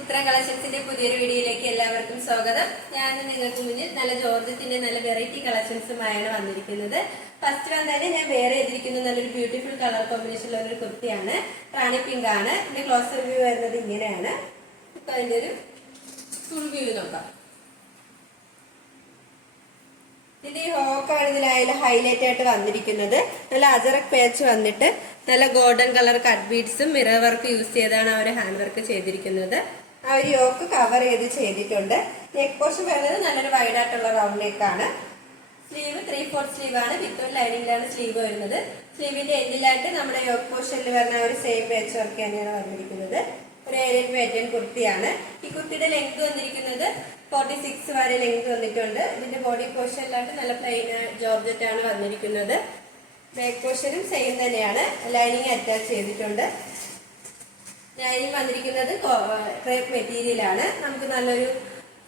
ഉത്തരം കളക്ഷൻസിന്റെ പുതിയൊരു വീഡിയോയിലേക്ക് എല്ലാവർക്കും സ്വാഗതം. ഞാൻ നിങ്ങൾക്ക് മുന്നിൽ നല്ല ജോർജറ്റിന്റെ നല്ല വെറൈറ്റി കളക്ഷൻസുമായാണ് വന്നിരിക്കുന്നത്. ഫസ്റ്റ് വന്നാലും ഞാൻ വേറെ ചെയ്തിരിക്കുന്ന നല്ലൊരു ബ്യൂട്ടിഫുൾ കളർ കോമ്പിനേഷനിലുള്ള ഒരു കുർത്തിയാണ്. റാണി പിങ്ക് ആണ്. ഇതിന്റെ ക്ലോസ് റിവ്യൂ വരുന്നത് ഇങ്ങനെയാണ്. ഇപ്പൊ അതിന്റെ ഒരു ഫുൾ വ്യൂ നോക്കാം. ഇതിന്റെ ഈ ഹോക്കാണ് ഇതിലായാലും ഹൈലൈറ്റ് ആയിട്ട് വന്നിരിക്കുന്നത്. നല്ല അജറക് പേച്ച് വന്നിട്ട് നല്ല ഗോൾഡൻ കളർ കട്ട് ബീഡ്സും മിറർ വർക്ക് യൂസ് ചെയ്താണ് ആ ഒരു ഹാൻഡ് വർക്ക് ചെയ്തിരിക്കുന്നത്. ആ ഒരു യോക്ക് കവർ ചെയ്തിട്ടുണ്ട്. നെക്ക് പോർഷൻ വരുന്നത് നല്ലൊരു വൈഡ് ആയിട്ടുള്ള റൗണ്ട് നെക്കാണ്. സ്ലീവ് 3/4 സ്ലീവ് ആണ്. വിത്ത് ലൈനിങ്ങിലാണ് സ്ലീവ് വരുന്നത്. സ്ലീവിന്റെ എൻഡിലായിട്ട് നമ്മുടെ യോക്ക് പോർഷനിൽ വരുന്ന ഒരു സെയിം പേച്ച് വർക്ക് തന്നെയാണ് വന്നിരിക്കുന്നത്. ഒരു ഏരിയൻ പാറ്റേൺ കുർത്തിയാണ്. ഈ കുർത്തിയുടെ ലെങ്ത് വന്നിരിക്കുന്നത് 46 വരെ ലെങ്ത് വന്നിട്ടുണ്ട്. ഇതിന്റെ ബോഡി പോർഷനിലായിട്ട് നല്ല പ്ലെയിൻ ജോർജറ്റ് ആണ് വന്നിരിക്കുന്നത്. ബാക്ക് പോർഷനും സെയിം തന്നെയാണ്. ലൈനിങ് അറ്റാച്ച് ചെയ്തിട്ടുണ്ട്. ലൈനിങ് വന്നിരിക്കുന്നത് ക്രേപ്പ് മെറ്റീരിയൽ ആണ്. നമുക്ക് നല്ലൊരു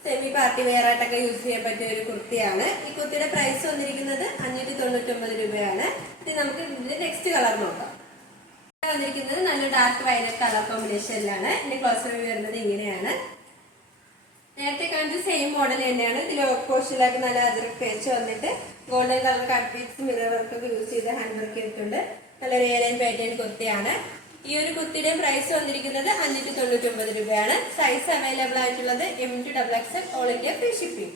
സെമി പാർട്ടി വെയർ ആയിട്ടൊക്കെ യൂസ് ചെയ്യാൻ പറ്റിയ ഒരു കുർത്തിയാണ്. ഈ കുർത്തിയുടെ പ്രൈസ് വന്നിരിക്കുന്നത് 599 രൂപയാണ്. ഇത് നമുക്ക് ഇതിന്റെ നെക്സ്റ്റ് കളർ നോക്കാം. വന്നിരിക്കുന്നത് നല്ല ഡാർക്ക് വയലറ്റ് കളർ കോമ്പിനേഷനിലാണ്. ഇതിന്റെ ക്ലോസ് റിവ്യൂ വരുന്നത് ഇങ്ങനെയാണ്. നേരത്തെ കാണിച്ച സെയിം മോഡൽ തന്നെയാണ്. ഇതിൽ പോർഷനിലായിട്ട് നല്ല അജറക് പേച്ച് വന്നിട്ട് golden colour cut piece mirror work ഒക്കെ യൂസ് ചെയ്ത് ഹാൻഡ് വർക്ക് ചെയ്തിട്ടുണ്ട്. നല്ലൊരു ഏലൈൻ പാറ്റേൺ കുർത്തിയാണ്. ഈ ഒരു കുർത്തിയുടെ പ്രൈസ് വന്നിരിക്കുന്നത് 599 രൂപയാണ്. സൈസ് അവൈലബിൾ ആയിട്ടുള്ളത് M to XXL all India free shipping.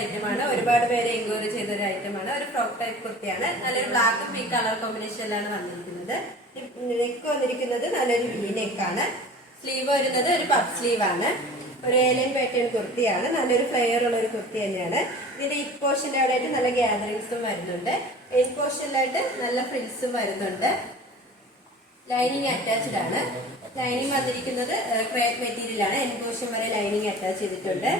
ഐറ്റമാണ്. ഒരുപാട് പേര് എൻക്വയറി ചെയ്ത ഒരു ഐറ്റമാണ്. ഒരു ഫ്രോക്ക് ടൈപ്പ് കുർത്തിയാണ്. നല്ലൊരു ബ്ലാക്ക് പിങ്ക് കളർ കോമ്പിനേഷനിലാണ് വന്നിരിക്കുന്നത്. നെക്ക് വന്നിരിക്കുന്നത് നല്ലൊരു വി നെക്കാണ്. സ്ലീവ് വരുന്നത് ഒരു പഫ് സ്ലീവ് ആണ്. ഒരു ഏലൈൻ പാറ്റേൺ കുർത്തിയാണ്. നല്ലൊരു ഫ്ലെയർ ഉള്ള ഒരു കുർത്തി തന്നെയാണ്. ഇതിന്റെ ഈ പോർഷൻ്റെ അവിടെ ആയിട്ട് നല്ല ഗ്യാദറിങ്സും വരുന്നുണ്ട്. എൻ പോർഷനിലായിട്ട് നല്ല ഫ്രിൽസും വരുന്നുണ്ട്. ലൈനിങ് അറ്റാച്ച്ഡ് ആണ്. ലൈനിങ് വന്നിരിക്കുന്നത് ക്രേപ്പ് മെറ്റീരിയൽ ആണ്. എൻ പോർഷൻ വരെ ലൈനിങ് അറ്റാച്ച് ചെയ്തിട്ടുണ്ട്.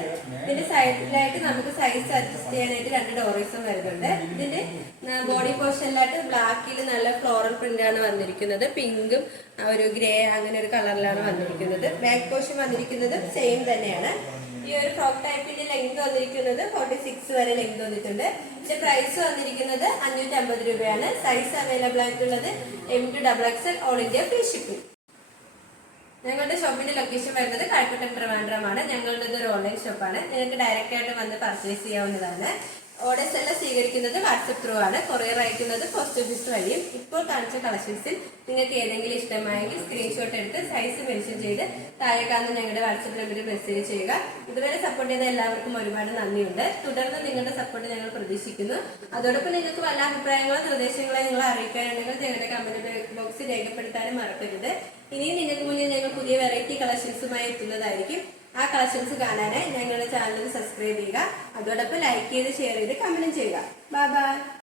ഇതിന്റെ സൈഡിലായിട്ട് നമുക്ക് സൈസ് അഡ്ജസ്റ്റ് ചെയ്യാനായിട്ട് 2 ഡോറീസും വരുന്നുണ്ട്. ഇതിന്റെ ബോഡി പോർഷനിലായിട്ട് ബ്ലാക്കിൽ നല്ല ഫ്ലോറൽ പ്രിന്റ് ആണ് വന്നിരിക്കുന്നത്. പിങ്കും ഒരു ഗ്രേ അങ്ങനെ ഒരു കളറിലാണ് വന്നിരിക്കുന്നത്. ബാക്ക് പോർഷൻ വന്നിരിക്കുന്നത് സെയിം തന്നെയാണ്. ഈ ഒരു ഫ്രോക്ക് ടൈപ്പിന്റെ ലെങ്ത് വന്നിരിക്കുന്നത് 46 വരെ ലെങ്ത് വന്നിട്ടുണ്ട്. ഇതിന്റെ പ്രൈസ് വന്നിരിക്കുന്നത് 550 രൂപയാണ്. സൈസ് അവൈലബിൾ ആയിട്ടുള്ളത് M to XXL all India free shipping. ഞങ്ങളുടെ ഷോപ്പിന്റെ ലൊക്കേഷൻ വരുന്നത് കാൽക്കുട്ടം ട്രിവാൻഡ്രമാണ്. ഞങ്ങളുടെ ഒരു ഓൺലൈൻ ഷോപ്പാണ്. നിങ്ങൾക്ക് ഡയറക്റ്റ് ആയിട്ട് വന്ന് പർച്ചേസ് ചെയ്യാവുന്നതാണ്. ഓർഡേഴ്സ് എല്ലാം സ്വീകരിക്കുന്നത് വാട്സപ്പ് ത്രൂ ആണ്. കൊറിയർ അയക്കുന്നത് പോസ്റ്റ് ഓഫീസ് വഴിയും. ഇപ്പോൾ കാണിച്ച കളക്ഷൻസിൽ നിങ്ങൾക്ക് ഏതെങ്കിലും ഇഷ്ടമായെങ്കിൽ സ്ക്രീൻഷോട്ട് എടുത്ത് സൈസ് മെൻഷൻ ചെയ്ത് താഴെ കാണുന്ന ഞങ്ങളുടെ വാട്സപ്പ് നമ്പറിൽ മെസ്സേജ് ചെയ്യുക. ഇതുവരെ സപ്പോർട്ട് ചെയ്ത എല്ലാവർക്കും ഒരുപാട് നന്ദിയുണ്ട്. തുടർന്ന് നിങ്ങളുടെ സപ്പോർട്ട് ഞങ്ങൾ പ്രതീക്ഷിക്കുന്നു. അതോടൊപ്പം നിങ്ങൾക്ക് വല്ല അഭിപ്രായങ്ങളോ നിർദ്ദേശങ്ങളോ നിങ്ങളെ അറിയിക്കാനുണ്ടെങ്കിൽ ഞങ്ങളുടെ കമന്റ് ബോക്സിൽ രേഖപ്പെടുത്താനും മറക്കരുത്. ഇനിയും നിങ്ങൾക്ക് മുന്നിൽ ഞങ്ങൾ പുതിയ വെറൈറ്റി കളക്ഷൻസുമായി എത്തുന്നതായിരിക്കും. ആ കളക്ഷൻസ് കാണാനായി ഞങ്ങളുടെ ചാനൽ സബ്സ്ക്രൈബ് ചെയ്യുക. അതോടൊപ്പം ലൈക്ക് ചെയ്ത് ഷെയർ ചെയ്ത് കമന്റ് ചെയ്യുക. Bye bye.